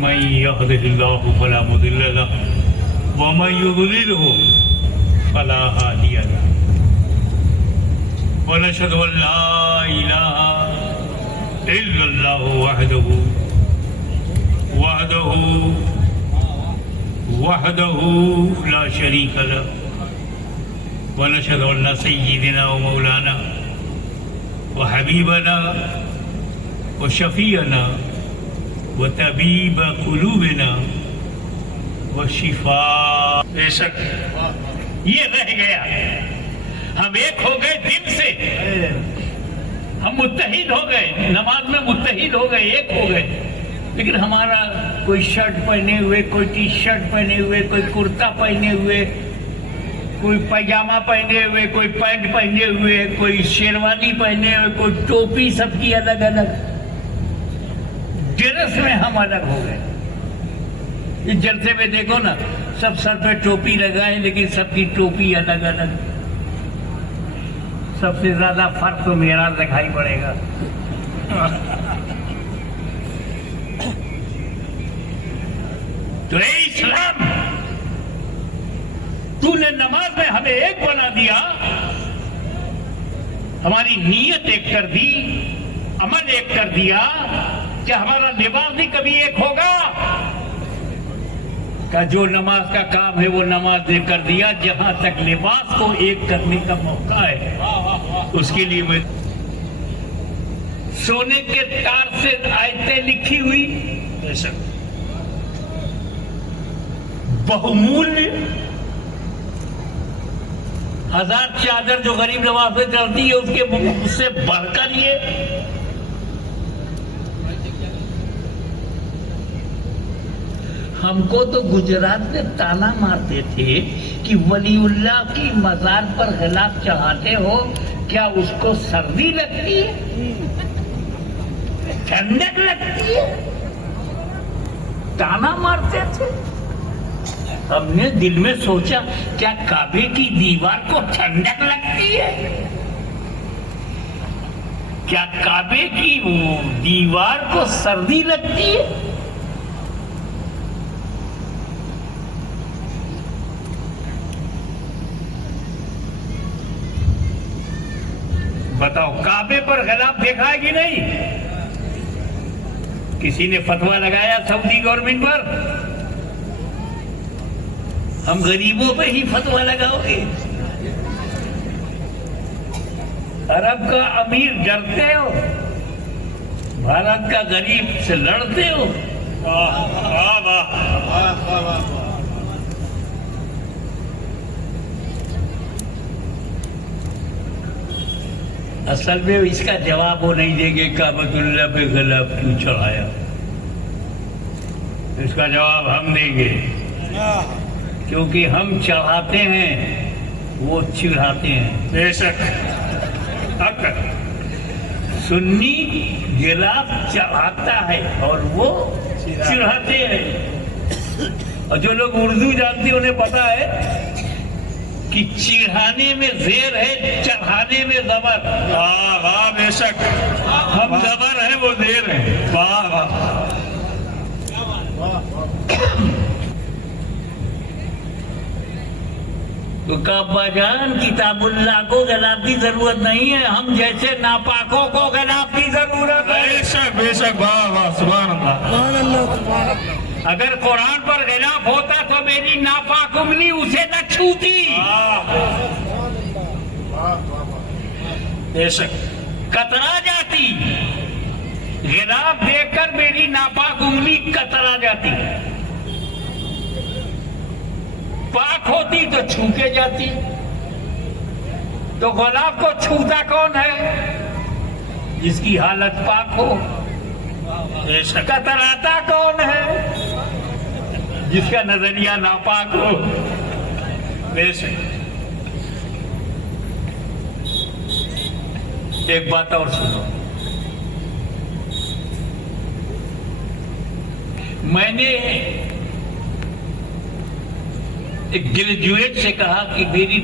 من يهده الله فلا مضل له ومن يضلله فلا هادي له ونشهد ان لا اله الا الله وحده لا شريك له ونشهد ان سيدنا ومولانا وحبيبنا وشفيعنا وطبيب قلوبنا وشفاء. بے شک یہ رہ گیا، ہم ایک ہو گئے دل سے، ہم متحد ہو گئے، نماز میں متحد ہو گئے، ایک ہو گئے، لیکن ہمارا کوئی شرٹ پہنے ہوئے، کوئی ٹی شرٹ پہنے ہوئے، کوئی کرتا پہنے ہوئے، کوئی پائجامہ پہنے ہوئے، کوئی پینٹ پہنے ہوئے، کوئی شیروانی پہنے ہوئے، کوئی ٹوپی، سب کی الگ الگ ڈریس میں ہم الگ ہو گئے. اس جلسے میں دیکھو نا، سب سر پہ ٹوپی لگائیں لیکن سب کی ٹوپی الگ الگ. سب سے زیادہ فرق تو میرا دکھائی پڑے گا. تو اے اسلام، تو نے نماز میں ہمیں ایک بنا دیا، ہماری نیت ایک کر دی، عمل ایک کر دیا. کہ ہمارا لباس بھی کبھی ایک ہوگا؟ کہ جو نماز کا کام ہے وہ نماز نے کر دیا. جہاں تک لباس کو ایک کرنے کا موقع ہے، اس کے لیے میں سونے کے تار سے آیتیں لکھی ہوئی، بہمولیہ 1000 چادر جو غریب نواز میں چلتی ہے، اس سے بڑھ کر یہ ہم کو تو گجرات میں تانا مارتے تھے کہ ولی اللہ کی مزار پر غلاف چڑھاتے ہو، کیا اس کو سردی لگتی ہے، ٹھنڈک لگتی ہے؟ تانا مارتے تھے. ہم نے دل میں سوچا، کیا کعبے کی دیوار کو ٹھنڈک لگتی ہے؟ کیا کعبے کی دیوار کو سردی لگتی ہے؟ بتاؤ، کعبے پر غلاف دیکھا ہے کہ نہیں؟ کسی نے فتویٰ لگایا سعودی گورنمنٹ پر؟ ہم غریبوں پہ ہی فتویٰ لگاؤ گے؟ عرب کا امیر ڈرتے ہو، بھارت کا غریب سے لڑتے ہو. اصل میں اس کا جواب وہ نہیں دیں گے کعبۃ اللہ پہ غلاف کیوں چڑھایا. اس کا جواب ہم دیں گے، کیونکہ ہم چڑھاتے ہیں، وہ چڑھاتے ہیں. بے شک سنی غلاف چڑھاتا ہے اور وہ چڑھاتے ہیں. اور جو لوگ اردو جانتے ہیں انہیں پتا ہے کہ چڑھانے میں زیر ہے، چڑھانے میں زبر. واہ واہ، بے شک ہم زبر ہیں، وہ زیر ہیں. واہ واہ. تو کعبہ جان، کتاب اللہ کو غلاف کی ضرورت نہیں ہے، ہم جیسے ناپاکوں کو غلاف کی ضرورت ہے. بے شک بے شک. واہ واہ، سبحان اللہ. اگر قرآن پر غلاف ہوتا تو میری ناپاک انگلی اسے نہ چھوتی. بے شک کترا جاتی، غلاف دیکھ کر میری ناپاک انگلی کترا جاتی. پاک ہوتی تو چھو کے جاتی. تو غلاف کو چھوتا کون ہے؟ جس کی حالت پاک ہو. کتراتا کون ہے؟ جس کا نظریہ ناپاک ہو. بے شک. ایک بات اور سنو، میں نے ایک گریجویٹ سے کہا کہ میری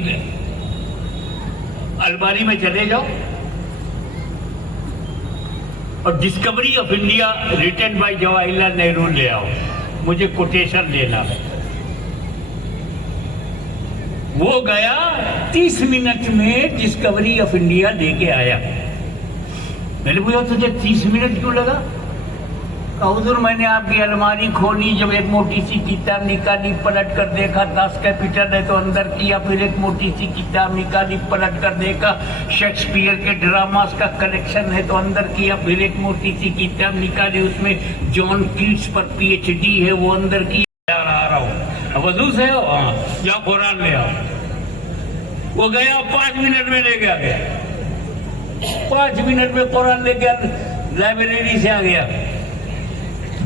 الماری میں چلے جاؤ اور Discovery of India written by Jawahar Lal Nehru لے آؤ, مجھے کوٹیشن لینا ہے. وہ گیا 30 منٹ میں ڈسکوری آف انڈیا لے کے آیا. میں نے پوچھا تجھے 30 منٹ کیوں لگا؟ کہا حضور میں نے آپ کی الماری کھولی, جب ایک موٹی سی کتاب نکالی, پلٹ کر دیکھا 10 کیپیٹل ہے تو اندر کیا, پھر ایک موٹی سی کتاب نکالی, پلٹ کر دیکھا شیکسپیئر کے ڈراماز کا کلیکشن ہے تو اندر کیا, پھر ایک موٹی سی کتاب نکالی, اس میں جان کیٹس پر PhD ہے وہ اندر کی. آ رہا ہوں وضو سے ہو, ہاں یا قرآن لے آؤ. وہ گیا 5 منٹ میں لے کے آ گیا, 5 منٹ میں قرآن لے کے لائبریری سے آ گیا.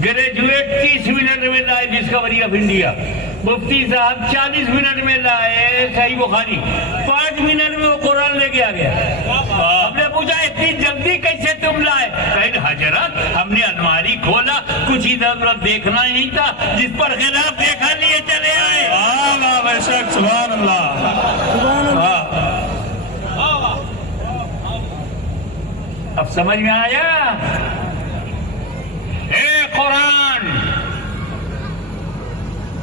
گریجویٹ 30 منٹ میں لائے ڈسکوری آف انڈیا. مفتی صاحب 40 منٹ میں لائے صحیح بخاری, 5 منٹ میں وہ قرآن لے کے آ گیا. ہم نے پوچھا اتنی جلدی کیسے تم لائے؟ کہیں حضرت ہم نے الماری کھولا, کچھ ادھر ادھر دیکھنا ہی نہیں تھا, جس پر خلاف دیکھا لیے چلے آئے. بے شک, سبحان اللہ. اب سمجھ میں آیا؟ اے قرآن,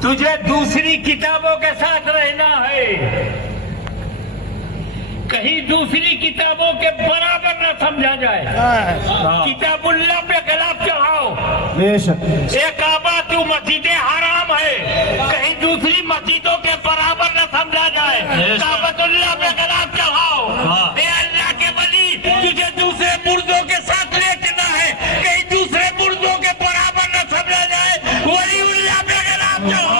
تجھے دوسری کتابوں کے ساتھ رہنا ہے, کہیں دوسری کتابوں کے برابر نہ سمجھا جائے. کتاب اللہ پہ خلاف چڑھاؤ. بے شک. ایک آباد تو مسجد حرام ہے, کہیں دوسری مسجدوں کے برابر نہ سمجھا جائے. کعبۃ اللہ پہ خلاف چڑھاؤ. اے اللہ کے ولی, تجھے دوسرے مردوں کے ساتھ لیٹنا ہے, کہیں دوسرے مردوں کے برابر نہ سمجھا جائے. ولی اللہ پہ خلاف چڑھاؤ.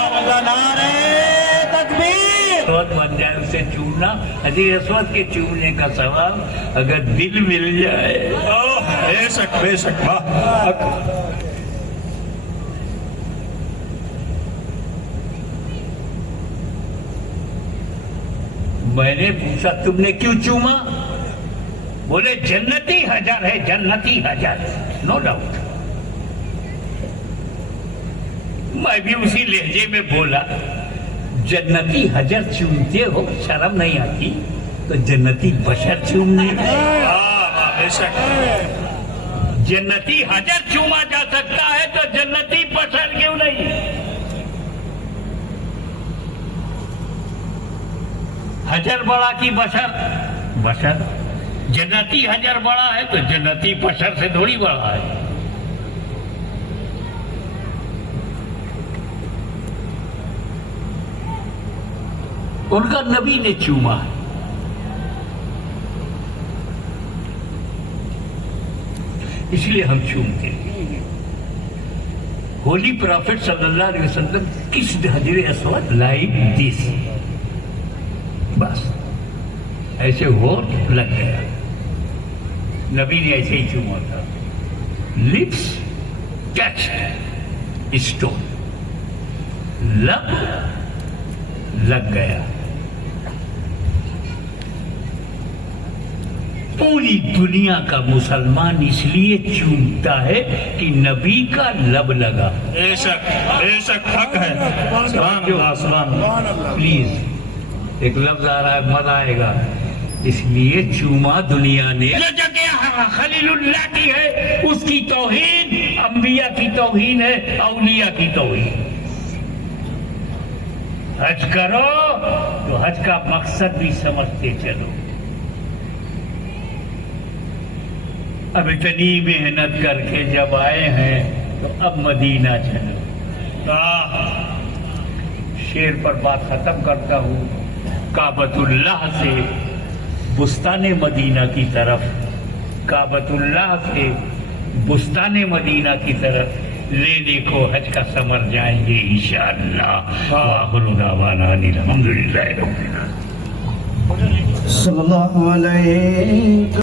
بن جائے اسے چومنا. حضرت اسود کے چومنے کا سوال اگر دل مل جائے. بے شک, بے شک. میں نے پوچھا تم نے کیوں چوما؟ بولے جنتی حجر ہے, جنتی حجر, نو ڈاؤٹ. میں بھی اسی لہجے میں بولا جنتی حجر چومتے ہو, شرم نہیں آتی؟ تو جنتی بشر چومنے. بے شک. جنتی حجر چوما جا سکتا ہے تو جنتی بشر کیوں نہیں؟ حجر بڑا کی بشر؟ بشر. جنتی حجر بڑا ہے تو جنتی بشر سے تھوڑی بڑا ہے. ان کا نبی نے چوما, اس لیے ہم چومتے ہیں. ہولی پرافٹ صلی اللہ علیہ وسلم کس حجر اسود لائک دس, بس ایسے ہونٹ لگ گیا. نبی نے ایسے ہی چوما تھا. لپس ٹچڈ اسٹون, لب لگ گیا. پوری دنیا کا مسلمان اس لیے چومتا ہے کہ نبی کا لب لگا. بے شک, بے شک, حق ہے. سبحان اللہ, سبحان اللہ. پلیز ایک لفظ آ رہا ہے, مزہ آئے گا, اس لیے چوما دنیا نے. جو جگہ خلیل اللہ کی ہے اس کی توہین انبیاء کی توہین ہے, اولیاء کی توہین. حج کرو تو حج کا مقصد بھی سمجھتے چلو. اب اتنی محنت کر کے جب آئے ہیں تو اب مدینہ چلو. شعر پر بات ختم کرتا ہوں. کعبۃ اللہ سے بستان مدینہ کی طرف, کعبۃ اللہ سے بستان مدینہ کی طرف لینے کو حج کا ثمر جائیں گے انشاءاللہ. وآخر دعوانا ان الحمدللہ رب العالمین. صلی اللہ علیہ